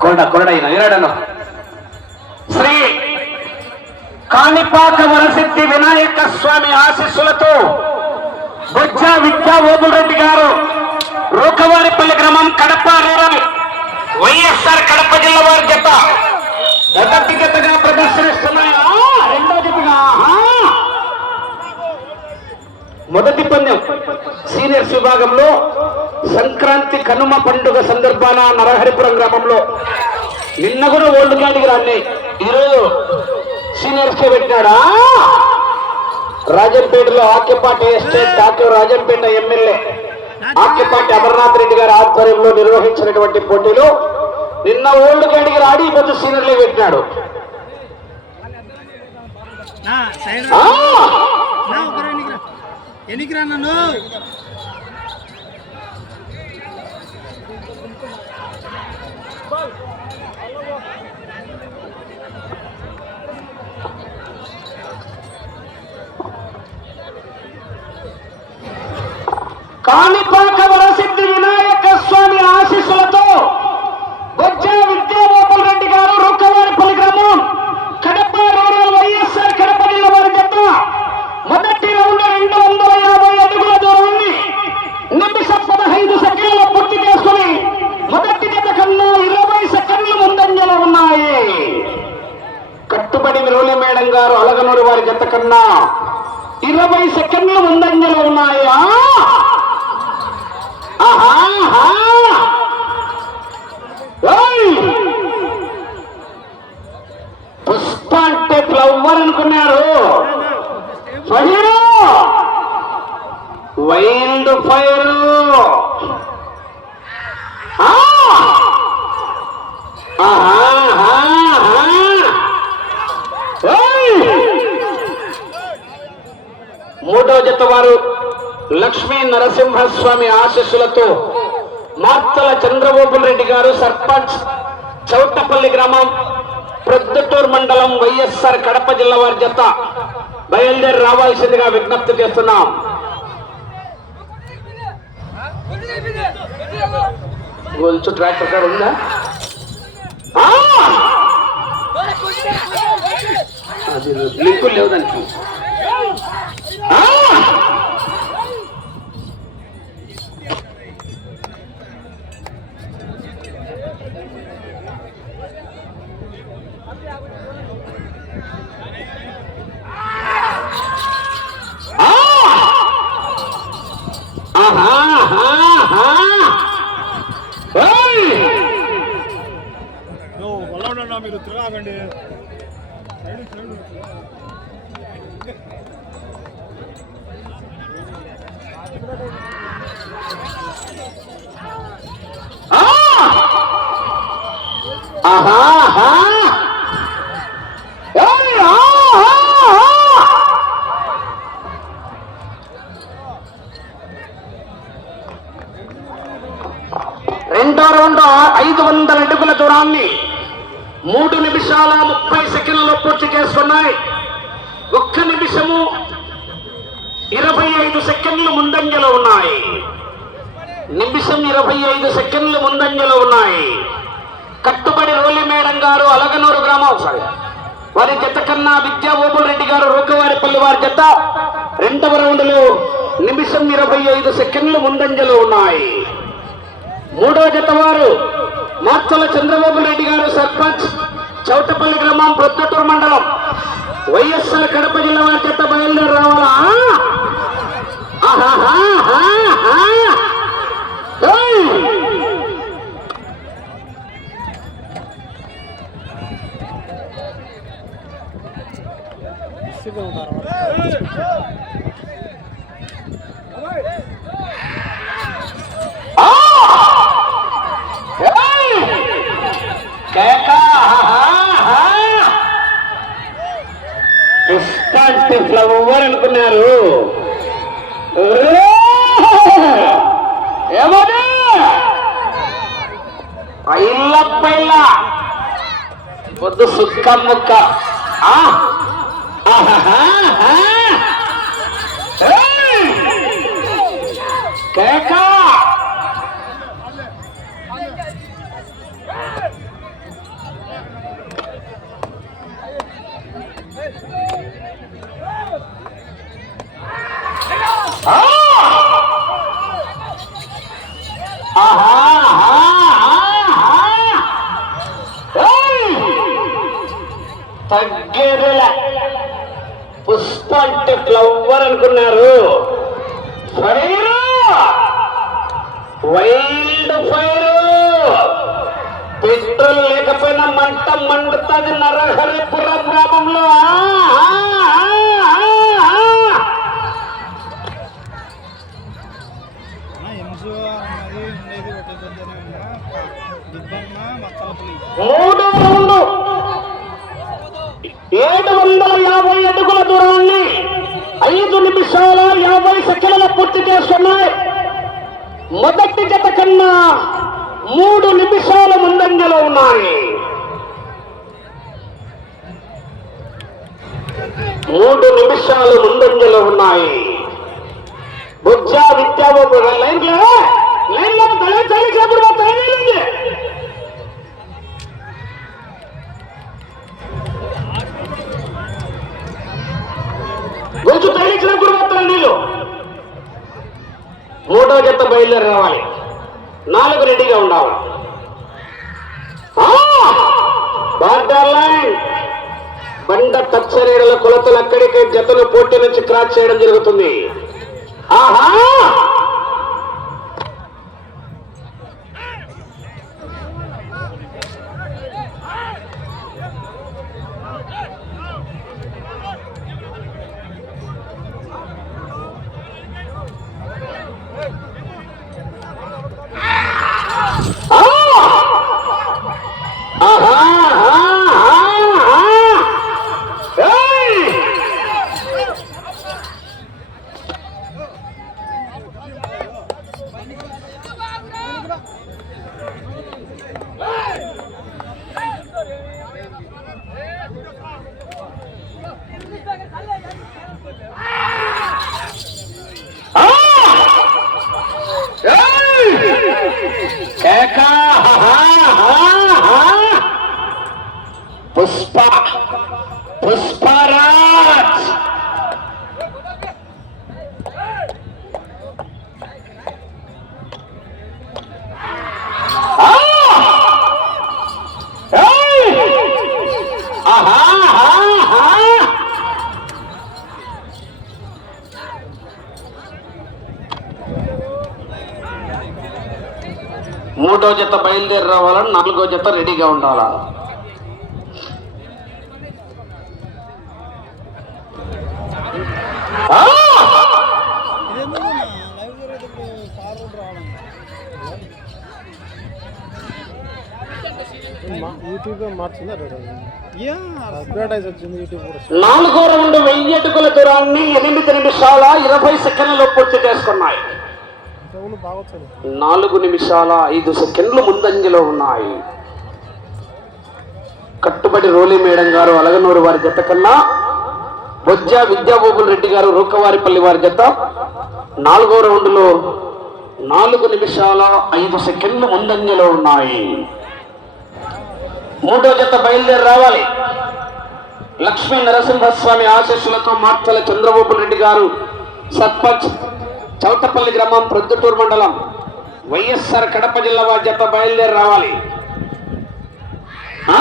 కొరడ కొరడ ఈయన ఈనాడను శ్రీ కాణిపాక వరసిద్ధి వినాయక స్వామి ఆశీస్సులతో బొజ్జ విద్యా ఓబురెడ్డి గారు రూకవారిపల్లి గ్రామం కడప రూరల్ వైఎస్ఆర్ కడప జిల్లా వారి జత మొదటి జతగా ప్రదర్శనిస్తున్నాయి ఆ, రెండో జతగా ఆహా. మొదటి పందెం సీనియర్స్ విభాగంలో సంక్రాంతి కనుమ పండుగ సందర్భాన నరహరిపురం గ్రామంలో నిన్న కూడా ఓల్డ్ రాన్ని. ఈరోజు సీనియర్స్ కే పెట్టినాడా? రాజంపేటలో Akepati estate doctor Rajampet MLA Akepati Amarnath Reddy గారి ఆధ్వర్యంలో నిర్వహించినటువంటి పోటీలో నిన్న ఓల్డ్ క్యాండికి రాడి ఈ పొద్దు సీనియర్లే పెట్టినాడు. ఎన్నికిరా ఎన్నికిరా నన్ను కాణిపాక వరసిద్ధి వినాయక స్వామి ఆశీస్సులతో బొజ్జ విద్యాగోపాల్ రెడ్డి గారు రుక్కవారిపల్లి గ్రామం కడప రూరల్ వైఎస్ఆర్ కడప జిల్లా వారి జత మొదటి రౌండ్ రెండు వందల యాభై అడుగుల దూరాన్ని నిమిషం పదహైదు సెకండ్ల పూర్తి చేసుకుని మొదటి జత కన్నా ఇరవై సెకండ్లు ముందంజలో ఉన్నాయి కట్టుబడి మిరోలి మేడం గారు అలగనూరు వారి జత కన్నా ఇరవై సెకండ్లు ముందంజలో ఉన్నాయా? పుష్ప అంటే ఫ్లవర్ అనుకున్నారు. Fire wild fire. ఆహా జత వారు లక్ష్మీ నరసింహస్వామి ఆశీస్సులతో మార్తల చంద్రబాబు రెడ్డి గారు సర్పంచ్ చౌటపల్లి గ్రామం ప్రొద్దుటూరు మండలం వైఎస్ఆర్ కడప జిల్లా వారి జత బయలుదేరి రావాల్సిందిగా విజ్ఞప్తి చేస్తున్నాం. ట్రాక్టర్ ఉందా! అది లింకులు లేవు దానికి. మీరు తిరగాకండి సైడ్ సైడ్ ఆ! ఆహా, ఆహా. ఓయ్, ఆహా, ఆహా. రెండో రౌండ్ ఐదు వందల అడుగుల దూరాన్ని మూడు నిమిషాల ముప్పై సెకండ్లు పూర్తి చేస్తున్నాయి. ఒక్క నిమిషము ఇరవై ఐదు సెకండ్లు ముందంజలో ఉన్నాయి. నిమిషం ఇరవై ఐదు సెకండ్లు ముందంజలో ఉన్నాయి. కట్టుబడి రోలి మేడం గారు అలగనూరు గ్రామం సారీ వారి జత కన్నా విద్యా రెడ్డి గారు రూకవారిపల్లి వారి జత రెండవ రౌండ్లో నిమిషం ఇరవై ఐదు సెకండ్లు ముందంజలో ఉన్నాయి. మూడవ జత వారు మార్చల చంద్రబాబు రెడ్డి గారు సర్పంచ్ చౌటపల్లి గ్రామం ప్రొద్దుటూరు మండలం వైఎస్ఆర్ కడప జిల్లా వారి జత బయలుదేరి రావాలా ఆహాహాహాహా. ఏయ్! ఆ! ఏయ్! కేక! ఆహాహా! ఇన్స్టంట్ ఫ్లవర్ అనుకున్నారు ఏమది పైల పైల పొద్దు సుక్క ముక్క ఆ, ఆహాహా! ఏయ్! కేక ఆ! ఆహా! ఆహా! ఏయ్! తగ్గేదిలే పుష్ప అంటే ఫ్లవర్ అనుకున్నారు ఫైర్ వైల్డ్ ఫైర్ పెట్రోల్ లేకపోయినా మంట మండుతుంది నరహరిపురం గ్రామంలో ఆ, ఆ, ఆ, ఆ, ఆ. ఎంజు అన్నది ఉండేది ఒకటే దగ్గరనే ఉన్నా దిబ్బన్న మక్కలపల్లి మూడు రౌండ్లు ఏడు వందల యాభై అడుగుల దూరాన్ని ఐదు నిమిషాల యాభై సెకండ్ల పూర్తి చేస్తున్నాయి మొదటి జత కన్నా మూడు నిమిషాల ముందంజలో ఉన్నాయి మూడు నిమిషాలు ముందంజలో ఉన్నాయి బుజ్జా విద్యా లైన్ లైన్లో తల చలి చేపడు తల తగిలించిన గురువత్తలు నీళ్ళు? మూడో జత బయలుదేరి రావాలి. నాలుగు రెడీగా ఉండాలి. ఆ! Border line. బండ కచ్చరేడుల కొలతలు అక్కడికి జతను పోటీ నుంచి క్రాస్ చేయడం జరుగుతుంది. ఆహా ఆ! ఆహా! ఆహా! ఆహా! ఏయ్! ఆ! మూడో జత బయలుదేరి రావాలని నాలుగో జత రెడీగా ఉండాలా? నాలుగో రౌండ్ వెయ్యి అడుగుల దూరాన్ని ఎనిమిది నిమిషాల ఇరవై సెకండ్లలో పూర్తి వచ్చాడు నాలుగు నిమిషాల ఐదు సెకండ్లు ముందంజలో ఉన్నాయి. కట్టుబడి రోలి మేడం గారు అలగనూరు వారి జత కన్నా బొజ్జ విద్యాబోబుల్ రెడ్డి గారు రూకవారిపల్లి వారి జత నాలుగో రౌండ్లో నాలుగు నిమిషాల ఐదు సెకండ్లు ముందంజలో ఉన్నాయి. మూడో జత బయలుదేరి రావాలి. లక్ష్మీ నరసింహస్వామి ఆశీస్సులతో మార్తల చంద్రబాబు రెడ్డి గారు సర్పంచ్ చౌతపల్లి గ్రామం ప్రొద్దుటూరు మండలం వైఎస్ఆర్ కడప జిల్లా వారి జత బయలుదేరి రావాలి ఆ!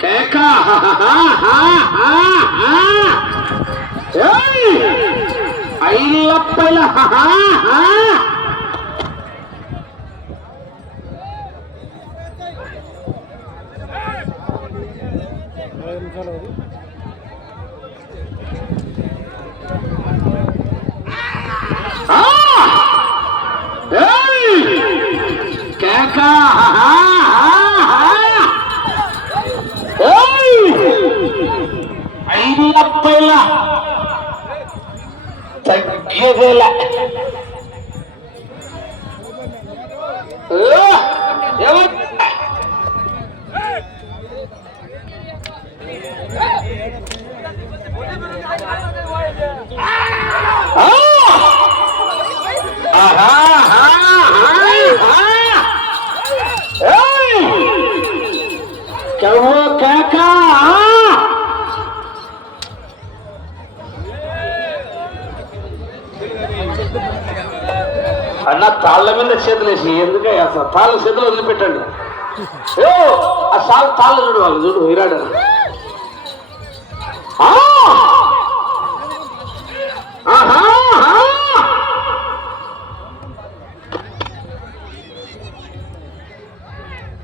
కేక! హా ఐలప్పల ghê lại ừ dạ vâng. à, à mất Ah! అన్న తాళ్ళ మీద చేతులేసి ఎందుకే అసలు తాళ్ళ చేతులు వదిలిపెట్టండి. ఏ ఆ సాల్ తాళ్ళు చూడు వాళ్ళు చూడు ఇరాడు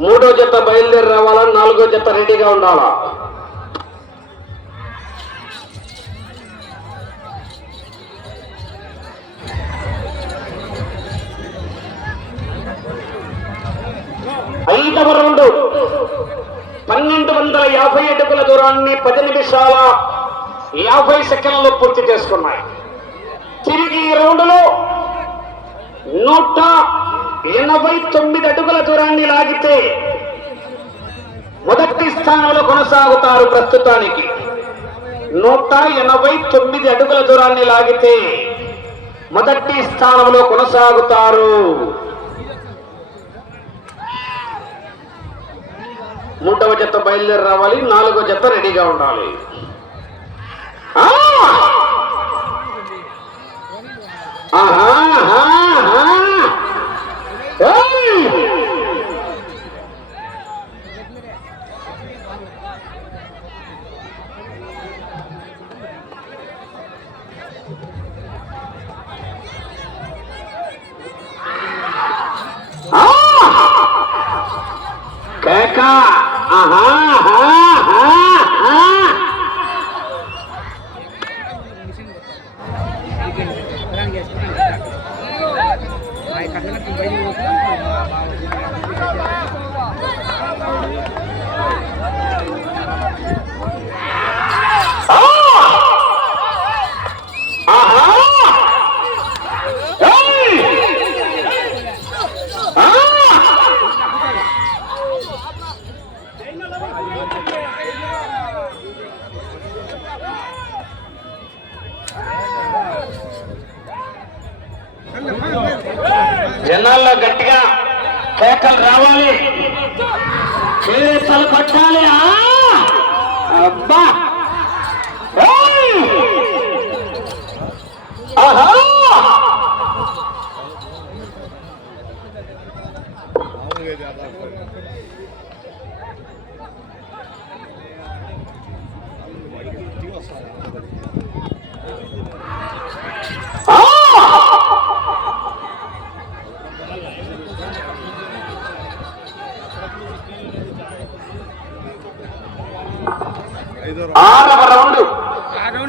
మూడో జత బయలుదేరి రావాలా? నాలుగో జత రెడీగా ఉండాలా? యాభై అడుగుల దూరాన్ని పది నిమిషాల యాభై సెకండ్లు పూర్తి చేసుకున్నాయి. తిరిగి ఈ రౌండ్లో నూట ఎనభై తొమ్మిది అడుగుల దూరాన్ని లాగితే మొదటి స్థానంలో కొనసాగుతారు ప్రస్తుతానికి. నూట ఎనభై తొమ్మిది అడుగుల దూరాన్ని లాగితే మొదటి స్థానంలో కొనసాగుతారు మూడవ జత బయలుదేరి రావాలి నాలుగో జత రెడీగా ఉండాలి ఆ! ఆహా, ఆహా, ఆహా. ఏయ్! ఆ! కేక ఆహా ఆహా, ఆహా, ఆహా. ఆ! ఆహా! ఏయ్! ఆ! జనాల్లో గట్టిగా కేకలు రావాలి చేతులు కొట్టాలి ఆ! అబ్బా ఏయ్! ఆహా! ఆ! ఆరవ రౌండ్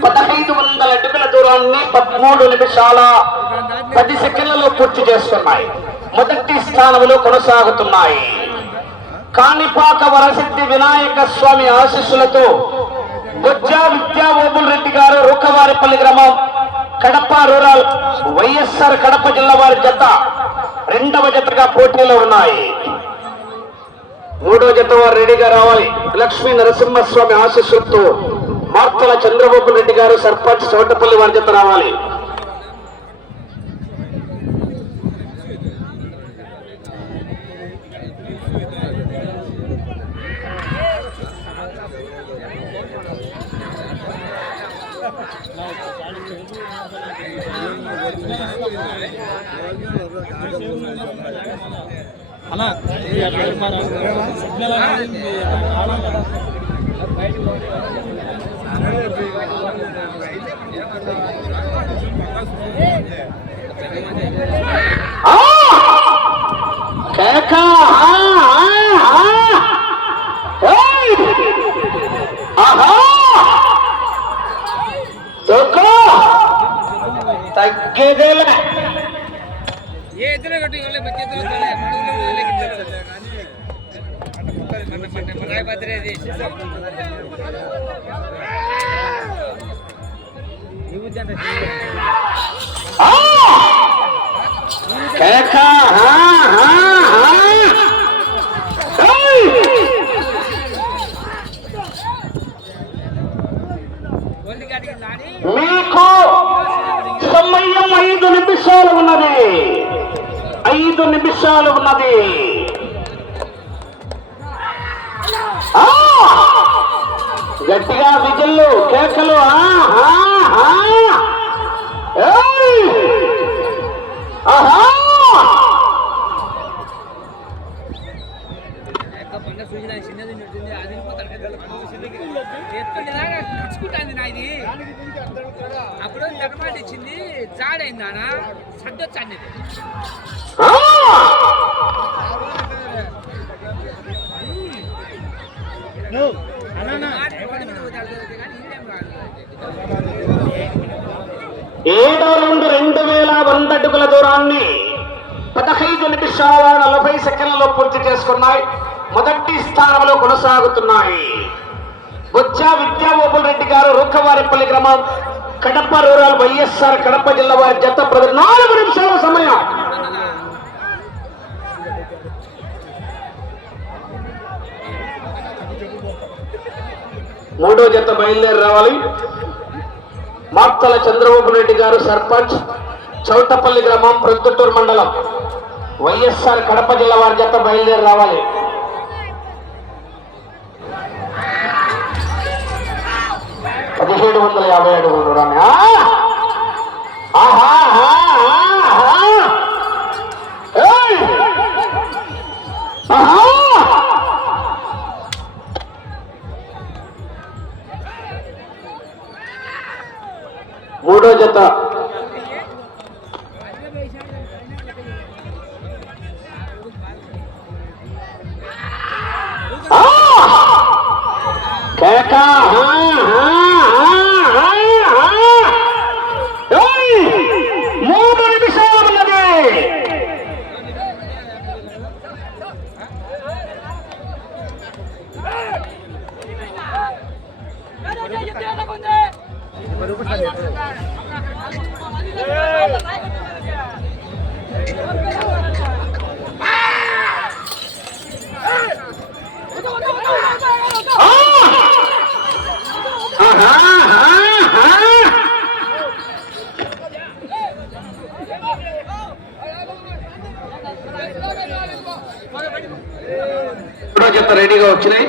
పదహైదు వందల అడుగుల దూరాన్ని పదమూడు నిమిషాల పది సెకండ్లలో పూర్తి చేస్తున్నాయి. మొదటి స్థానంలో కొనసాగుతున్నాయి. కాణిపాక వరసిద్ధి వినాయక స్వామి ఆశీస్సులతో బొజ్జా విద్యాబోబుల్ రెడ్డి గారు రూకవారిపల్లి గ్రామం కడప రూరల్ వైఎస్ఆర్ కడప జిల్లా వారి జత రెండవ జతగా పోటీలో ఉన్నాయి. మూడో జత వారు రెడీగా రావాలి. లక్ష్మీ నరసింహస్వామి ఆశీస్సులతో మార్తల చంద్రబాబు రెడ్డి గారు సర్పంచ్ చోటపల్లి వారి జత రావాలి. అన్నా ఇది తగ్గేదేలే. ఏ ఇద్దరే కట్టి ఇద్దరు వస్తానే మడుగులు మీకు సమయం ఐదు నిమిషాలు ఉన్నది. ఐదు నిమిషాలు ఉన్నది. ఆ! గట్టిగా విజిల్లు కేకలు నాది అప్పుడు ఇచ్చింది జాడైంది ఏడో నుండి రెండు వేల వంద అడుగుల దూరాన్ని పదహైదు నిమిషాల నలభై సెకండ్లలో పూర్తి చేసుకున్నాయి. మొదటి స్థానంలో కొనసాగుతున్నాయి. వచ్చా విద్యాగోపాల్ రెడ్డి గారు రూకవారిపల్లి గ్రామం కడప రూరల్ వైఎస్ఆర్ కడప జిల్లా వారి జత ప్రజలు. నాలుగు నిమిషాల సమయం. మూడో జత బయలుదేరి రావాలి. మార్తల చంద్రబాబు రెడ్డి గారు సర్పంచ్ చౌటపల్లి గ్రామం ప్రొద్దుటూరు మండలం. వైఎస్ఆర్ కడప జిల్లా వారి జత బయలుదేరి రావాలి. పదిహేడు వందల యాభై అడుగులు దూరాన్ని మూడో జత. ఆ! వచ్చినాయి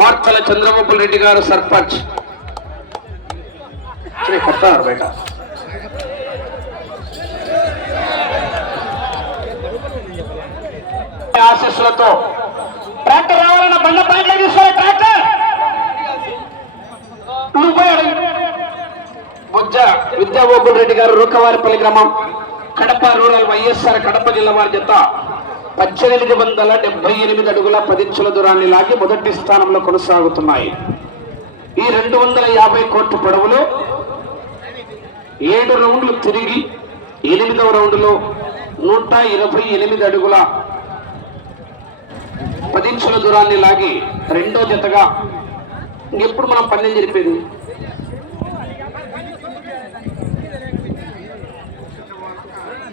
మార్చల చంద్రబాబు రెడ్డి గారు సర్పంచ్. శ్రీ బయట. ఆశీస్సులతో ట్రాక్టర్ రావాలన్న బండ పైకి తీసుకోవాలి ట్రాక్టర్! బుజ్జ విద్యాగోపుల్ రెడ్డి గారు రూకవారిపల్లి గ్రామం కడప రూరల్ వైఎస్ఆర్ కడప జిల్లా వారి జత. పద్దెనిమిది వందల డెబ్బై ఎనిమిది అడుగుల పదించుల దూరాన్ని లాగి మొదటి స్థానంలో కొనసాగుతున్నాయి. ఈ రెండు వందల యాభై కోట్ల పొడవులో ఏడు రౌండ్లు తిరిగి ఎనిమిదవ రౌండ్లో నూట ఇరవై ఎనిమిది అడుగుల పదించుల దూరాన్ని లాగి రెండో జతగా ఎప్పుడు మనం పన్నెండు జరిపేది?